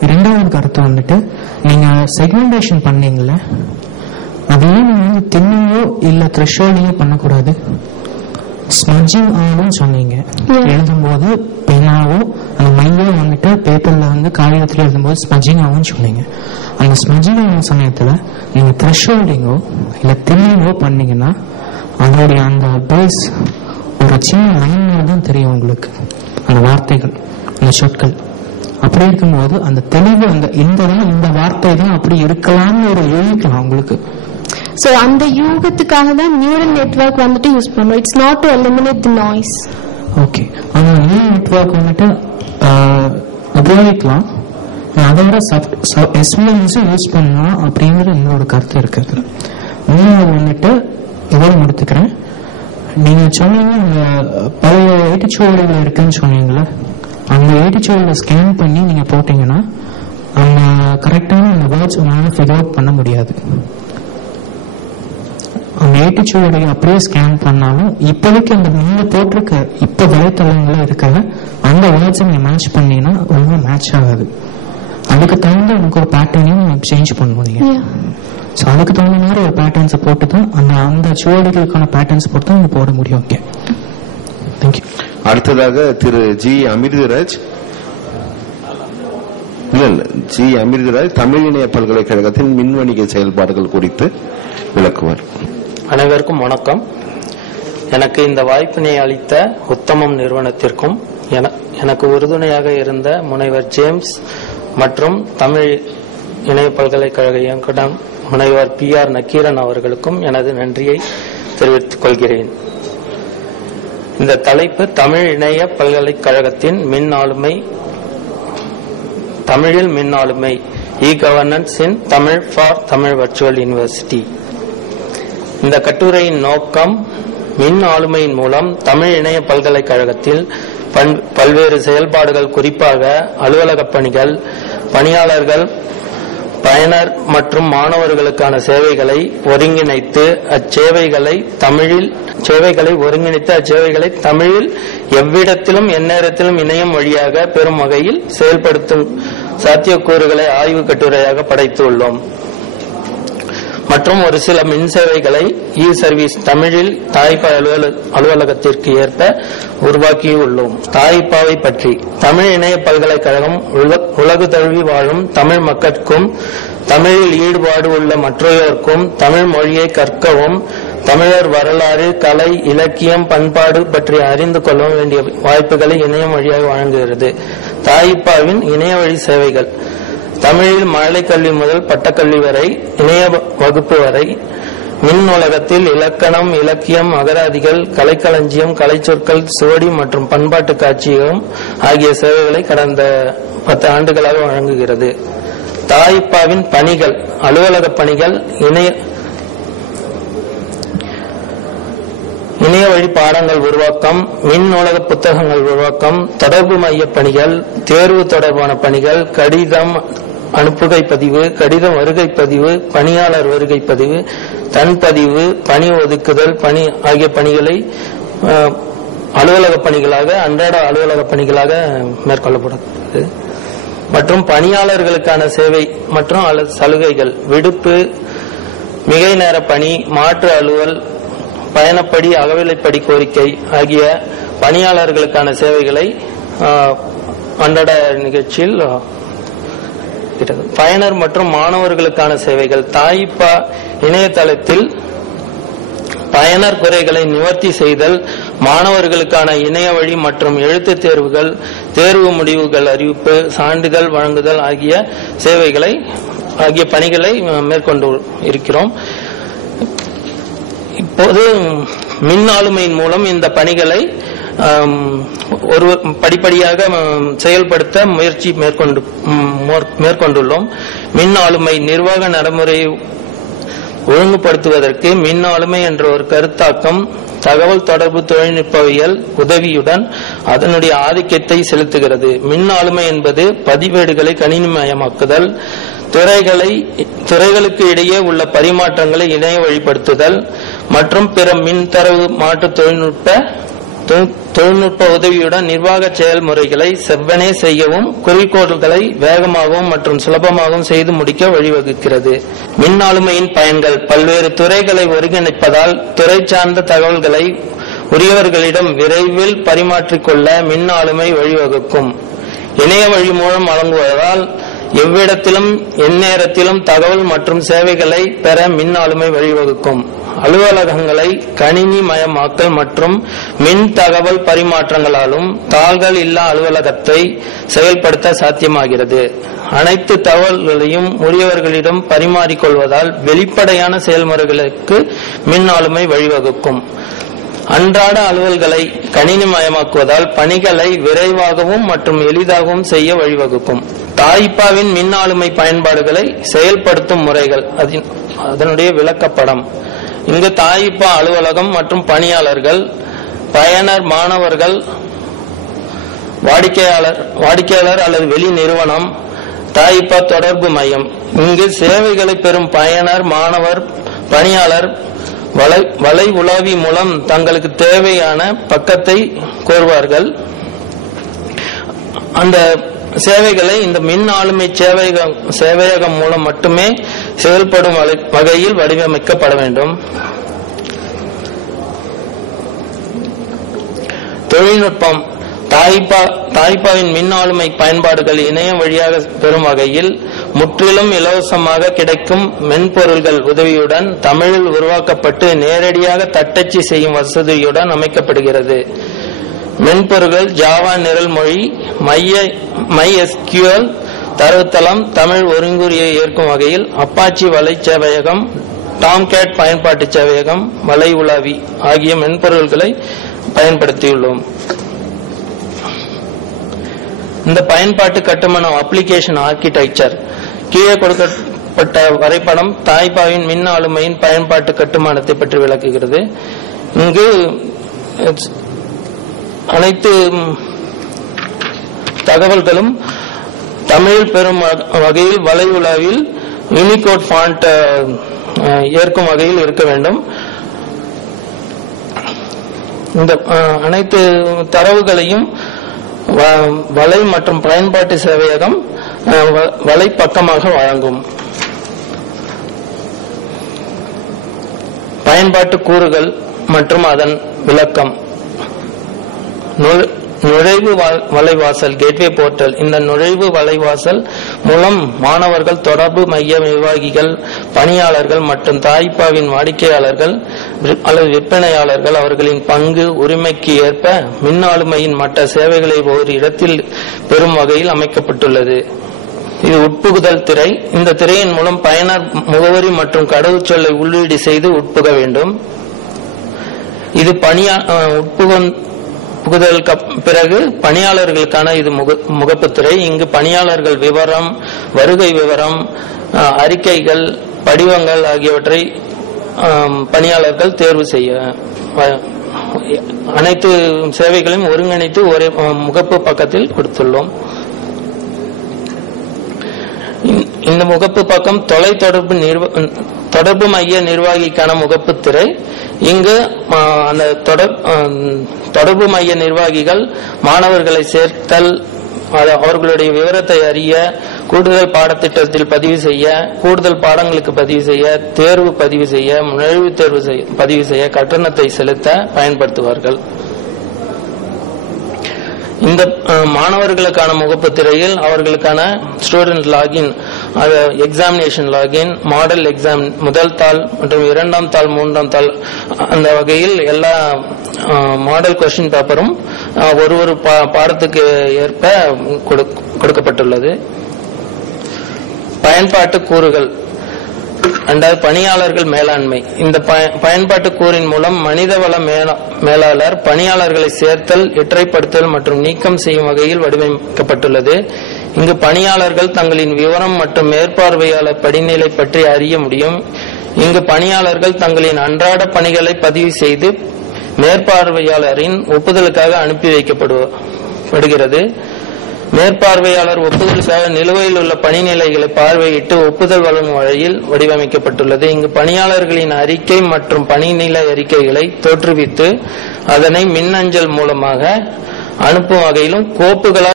இரண்டாவது கருத்து வந்துட்டு நீங்க செக்மெண்டேஷன் பண்ணீங்கல்ல அது ஏன் நீங்க வந்து திண்ணையோ இல்ல த்ரெஷோல்டையோ பண்ணக்கூடாது. ஸ்மஜிங் ஆகும்னு சொன்னீங்க. எழுதும்போது பெனாவோ அந்த மையோ வந்துட்டு பேப்பர்ல வந்து காகிதத்துல எழுதும்போது ஸ்மஜிங் ஆகும்னு சொன்னீங்க. அந்த ஸ்மஜிங் ஆகும் சமயத்துல நீங்க த்ரெஷோல்டிங்கோ இல்ல திண்ணையோ பண்ணீங்கன்னா அதோடைய அந்த பேஸ் ஒரு சின்ன லைன்ல தான் தெரியும் உங்களுக்கு. அந்த வார்த்தைகள் அந்த சொற்கள். அப்படி இருக்கும்போது அந்த தெளிவு அந்த இந்த தான் இந்த வார்த்தை தான் அப்படி இருக்கலாம்னு ஒரு யூகிக்கலாம் உங்களுக்கு ஸோ அந்த யூகத்துக்காக தான் நியூரல் நெட்வொர்க் வந்துட்டு யூஸ் பண்ணுறோம். It's not to eliminate the noise okay அந்த நியூ நெட்வொர்க் வந்துட்டு உபயோகிக்கலாம். அதை விட எஸ்விஎம்ஸும் யூஸ் பண்ணலாம் அப்படிங்கிற என்னோட கருத்து இருக்குது மூணாவது வந்துட்டு இதோட முடித்துக்கிறேன். நீங்க சொன்னீங்க பழைய ஏட்டுச்சுவடிகள் இருக்குன்னு சொன்னீங்களே அந்த ஏட்டுச்சுவடியில் ஸ்கேன் பண்ணி நீங்க போட்டீங்கன்னா அந்த கரெக்டான அந்த வேர்ட்ஸ் உங்களால ஃபிகர் அவுட் பண்ண முடியாது. அந்த ஏட்டுச்சுவடை அப்படியே ஸ்கேன் பண்ணாலும் இப்போதைக்கு அந்த நீங்க போட்டிருக்க இப்ப வலைத்தளங்கள்ல இருக்கிற அந்த வேர்ட்ஸை நீங்க மேட்ச் பண்ணீங்கன்னா ஒழுங்கா மேட்ச் ஆகாது. அதுக்கு தகுந்த உங்களுக்கு ஒரு பேட்டர்னையும் நீங்க சேஞ்ச் பண்ணுவோம் நீங்க ஸோ அதுக்கு தகுந்த மாதிரி ஒரு பேட்டர்ன்ஸை போட்டு தான் அந்த அந்த சுவடிகளுக்கான பேட்டர்ன்ஸ் போட்டு தான் நீங்க போட முடியும் ஓகே தேங்க்யூ அடுத்ததாக திரு ஜி அமிர்தராஜ். ஜி அமிர்தராஜ் தமிழ் இணைய பல்கலைக்கழகத்தின் மின்வணிக செயல்பாடுகள் குறித்து விளக்குவார். அனைவருக்கும் வணக்கம். எனக்கு இந்த வாய்ப்பினை அளித்த உத்தமம் நிறுவனத்திற்கும் என- எனக்கு உறுதுணையாக இருந்த முனைவர் ஜேம்ஸ் மற்றும் தமிழ் இணைய பல்கலைக்கழக இயக்குனர் முனைவர் பி ஆர் நக்கீரன் அவர்களுக்கும் எனது நன்றியை தெரிவித்துக் கொள்கிறேன். இந்த தலைப்பு தமிழ் இணைய பல்கலைக்கழகத்தின் மின் ஆளுமை தமிழில் மின் ஆளுமை e governance in Tamil for Tamil virtual university இந்த கட்டுரையின் நோக்கம் மின் ஆளுமையின் மூலம் தமிழ் இணைய பல்கலைக்கழகத்தில் பல்வேறு செயல்பாடுகள் குறிப்பாக அலுவலகப் பணிகள் பணியாளர்கள் பயனர் மற்றும் மாணவர்களுக்கான சேவைகளை ஒருங்கிணைத்து அச்சேவைகளை தமிழில் சேவைகளை ஒருங்கிணைத்து அச்சேவைகளை தமிழில் எவ்விடத்திலும் எந்நேரத்திலும் இணையம் வழியாக பெறும் வகையில் செயல்படுத்தும் சாத்தியக்கூறுகளை ஆய்வு கட்டுரையாக படைத்துள்ளோம். மற்றும் ஒரு சில மின் சேவைகளை இ சர்வீஸ் தமிழில் தாய்ப்பா அலுவலகத்திற்கு ஏற்ப உருவாக்கியுள்ளோம். தாய்ப்பாவை பற்றி தமிழ் இணைய பல்கலைக்கழகம் உலகு தழுவி வாழும் தமிழ் மக்களுக்கும் தமிழில் ஈடுபாடு உள்ள மற்றோருக்கும் தமிழ் மொழியை கற்கவும் தமிழர் வரலாறு கலை இலக்கியம் பண்பாடு பற்றி அறிந்து கொள்ள வேண்டிய வாய்ப்புகளை இணையம் வழியாக வழங்குகிறது. தாய்ப்பாவின் இணைய வழி சேவைகள். தமிழில் மழலைக்கல்வி முதல் பட்டக்கல்வி வரை இணைய வகுப்பு வரை மின் உலகத்தில் இலக்கணம் இலக்கியம் அகராதிகள் கலைக்களஞ்சியம் கலைச்சொற்கள் சுவடி மற்றும் பண்பாட்டு காட்சியகம் ஆகிய சேவைகளை கடந்த பத்து ஆண்டுகளாக வழங்குகிறது. தாய்ப்பாவின் பணிகள் அலுவலக பணிகள் இணைய இணைய வழி பாடங்கள் உருவாக்கம் மின் நூலக புத்தகங்கள் உருவாக்கம் தொடர்பு மைய பணிகள் தேர்வு தொடர்பான பணிகள் கடிதம் அனுப்புகை பதிவு கடிதம் வருகை பதிவு பணியாளர் வருகை பதிவு தன் பதிவு பணி ஒதுக்குதல் பணி ஆகிய பணிகளை அலுவலக பணிகளாக அன்றாட அலுவலக பணிகளாக மேற்கொள்ளப்படுகிறது. மற்றும் பணியாளர்களுக்கான சேவை மற்றும் சலுகைகள் விடுப்பு மிகை நேர பணி மாற்று அலுவல் பயணப்படி அகவிலைப்படி கோரிக்கை ஆகிய பணியாளர்களுக்கான சேவைகளை ஆஹ், அன்றாட நிகழ்ச்சியில் இருக்கிறது. பயனர் மற்றும் மாணவர்களுக்கான சேவைகள் தாய்ப்பா இணையதளத்தில் பயனர் குறைகளை நிவர்த்தி செய்தல் மாணவர்களுக்கான இணைய வழி மற்றும் எழுத்து தேர்வுகள் தேர்வு முடிவுகள் அறிவிப்பு சான்றிதழ் வழங்குதல் ஆகிய சேவைகளை ஆகிய பணிகளை மேற்கொண்டு இருக்கிறோம் இப்போது மின் ஆளுமையின் மூலம் இந்த பணிகளை ஒரு படிப்படியாக செயல்படுத்த முயற்சி மேற்கொண்டு மேற்கொண்டுள்ளோம். மின் ஆளுமை நிர்வாக நடைமுறை ஒழுங்குபடுத்துவதற்கு மின் ஆளுமை என்ற ஒரு கருத்தாக்கம் தகவல் தொடர்பு தொழில்நுட்பவியல் உதவியுடன் அதனுடைய ஆதிக்கத்தை செலுத்துகிறது. மின் ஆளுமை என்பது பதிவேடுகளை கணினிமயமாக்குதல் துறைகளை துறைகளுக்கு இடையே உள்ள பரிமாற்றங்களை இணைய வழிப்படுத்துதல் மற்றும் பிற மின் தரவு மாற்று தொழில்நுட்ப தொழில்நுட்ப உதவியுடன் நிர்வாக செயல்முறைகளை செவ்வனே செய்யவும் குறிக்கோள்களை வேகமாகவும் மற்றும் சுலபமாகவும் செய்து முடிக்க வழிவகுக்கிறது. மின் ஆளுமையின் பயன்கள் பல்வேறு துறைகளை ஒருங்கிணைப்பதால் துறை சார்ந்த தகவல்களை உரியவர்களிடம் விரைவில் பரிமாற்றிக்கொள்ள மின் ஆளுமை வழிவகுக்கும். இணைய வழி மூலம் வழங்குவதால் எவ்விடத்திலும் எந்நேரத்திலும் தகவல் மற்றும் சேவைகளை பெற மின் ஆளுமை வழிவகுக்கும். அலுவலகங்களை கணினி மயமாக்கல் மற்றும் மின் தகவல் பரிமாற்றங்களாலும் தாள்கள் இல்லா அலுவலகத்தை செயல்படுத்த சாத்தியமாகிறது. அனைத்து தகவல்களையும் உரியவர்களிடம் பரிமாறிக்கொள்வதால் வெளிப்படையான செயல்முறைகளுக்கு மின் ஆளுமை வழிவகுக்கும். அன்றாட அலுவல்களை கணினிமயமாக்குவதால் பணிகளை விரைவாகவும் மற்றும் எளிதாகவும் செய்ய வழிவகுக்கும். தாய்ப்பாவின் மின் ஆளுமை பயன்பாடுகளை செயல்படுத்தும் முறைகள் அதனுடைய விளக்கப்படம். இங்கு தாய்ப்பா அலுவலகம் மற்றும் பணியாளர்கள் பயனர் மாணவர்கள் வாடிக்கையாளர் வாடிக்கையாளர் அல்லது வெளி நிறுவனம் தாய்ப்பா தொடர்பு மையம். இங்கு சேவைகளை பெறும் பயனர் மாணவர் பணியாளர் வலை வலை உலாவி மூலம் தங்களுக்கு தேவையான பக்கத்தை கோருவார்கள். அந்த சேவைகளை இந்த மின் ஆளுமை சேவையகம் சேவையகம் மூலம் மட்டுமே செயல்படும் வகையில் வடிவமைக்கப்பட வேண்டும். தொழில்நுட்பம். தாய்ப்பா தாய்ப்பாவின் மின் ஆளுமை பயன்பாடுகள் இணையம் வழியாக பெறும் வகையில் முற்றிலும் இலவசமாக கிடைக்கும் மென்பொருள்கள் உதவியுடன் தமிழில் உருவாக்கப்பட்டு நேரடியாக தட்டச்சு செய்யும் வசதியுடன் அமைக்கப்படுகிறது. மென்பொருள்கள் ஜாவா நிரல் மொழி மைய மை எஸ்கியூஎல் தரவுத்தளம் தமிழ் ஒருங்குறியை ஏற்கும் வகையில் அப்பாச்சி வலை சேவையகம் டாம்கேட் பயன்பாட்டு சேவையகம் வலை உலாவி ஆகிய மென்பொருள்களை பயன்படுத்தியுள்ளோம். இந்த பயன்பாட்டு கட்டுமானம் அப்ளிகேஷன் ஆர்கிடெக்சர் கீழே கொடுக்கப்பட்ட வரைபடம் தாய்பாவின் மின் ஆளுமையின் பயன்பாட்டு கட்டுமானத்தை பற்றி விளக்குகிறது. இங்கு அனைத்து தகவல்களும் தமிழில் பெறும் வ- வகையில் வலை உலாவில் யூனிகோட் ஃபாண்ட் ஏற்கும் வகையில் இருக்க வேண்டும். இந்த அனைத்து தரவுகளையும் வ- வலை மற்றும் பயன்பாட்டு சேவையகம் வ- வலை பக்கமாக வழங்கும். பயன்பாட்டு கூறுகள் மற்றும் அதன் விளக்கம். நுழைவு வா- வலைவாசல் கேட்வே போர்ட்டல் இந்த நுழைவு வலைவாசல் மூலம் மாணவர்கள் தொடர்பு மைய நிர்வாகிகள் பணியாளர்கள் மற்றும் தாய்ப்பாவின் வாடிக்கையாளர்கள் அல்லது விற்பனையாளர்கள் அவர்களின் பங்கு உரிமைக்கு ஏற்ப மின் ஆளுமையின் மற்ற சேவைகளை ஒரு இடத்தில் பெறும் வகையில் அமைக்கப்பட்டுள்ளது. இது உட்புகுதல் திரை. இந்த திரையின் மூலம் பயனர் முகவரி மற்றும் கடவுச்சொல்லை உள்ளீடு செய்து உட்புக வேண்டும். இது பணியா உட்புகும் உட்புகன் புகுதலுக்கு பிறகு பணியாளர்களுக்கான இது முக முகப்புத்துறை இங்கு பணியாளர்கள் விவரம் வருகை விவரம் அறிக்கைகள் படிவங்கள் ஆகியவற்றை பணியாளர்கள் தேர்வு செய்ய அனைத்து சேவைகளையும் ஒருங்கிணைத்து ஒரே முகப்பு பக்கத்தில் கொடுத்துள்ளோம். இந்த- முகப்பு பக்கம் தொலை தொடர்பு தொடர்பு மைய நிர்வாகிக்கான முகப்பு திரை இங்கு அந்த தொடர் தொடர்பு மைய நிர்வாகிகள் மாணவர்களை சேர்த்தல் அது அவர்களுடைய விவரத்தை அறிய கூடுதல் பாடத்திட்டத்தில் பதிவு செய்ய கூடுதல் பாடங்களுக்கு பதிவு செய்ய தேர்வு பதிவு செய்ய நுழைவுத் தேர்வு பதிவு செய்ய கட்டணத்தை செலுத்த பயன்படுத்துவார்கள். இந்த மாணவர்களுக்கான முகப்பு திரையில் அவர்களுக்கான student login examination login model exam முதல் தாள் மற்றும் இரண்டாம் தாள் மூன்றாம் தாள் அந்த வகையில் எல்லா மாடல் கொஸ்டின் பேப்பரும் ஒரு ஒரு பாடத்துக்கு ஏற்ப கொடு- கொடுக்கப்பட்டுள்ளது. பயன்பாட்டு கூறுகள் அண்டாவது பணியாளர்கள் மேலாண்மை. இந்த பய- பயன்பாட்டு கூறின் மூலம் மனிதவள மேலா- மேலாளர் பணியாளர்களை சேர்த்தல் இற்றைப்படுத்தல் மற்றும் நீக்கம் செய்யும் வகையில் வடிவமைக்கப்பட்டுள்ளது. இங்கு பணியாளர்கள் தங்களின் விவரம் மற்றும் மேற்பார்வையாளர் படிநிலை பற்றி அறிய முடியும். இங்கு பணியாளர்கள் தங்களின் அன்றாட பணிகளை பதிவு செய்து மேற்பார்வையாளரின் ஒப்புதலுக்காக அனுப்பி வைக்கப்படுகிறது மேற்பார்வையாளர் ஒப்புதலுக்காக நிலுவையில் உள்ள பணிநிலைகளை பார்வையிட்டு ஒப்புதல் வழங்கும் வழியில் வடிவமைக்கப்பட்டுள்ளது. இங்கு பணியாளர்களின் அறிக்கை மற்றும் பணிநிலை அறிக்கைகளை தோற்றுவித்து அதனை மின்னஞ்சல் மூலமாக அனுப்பும் வகையிலும் கோப்புகளால்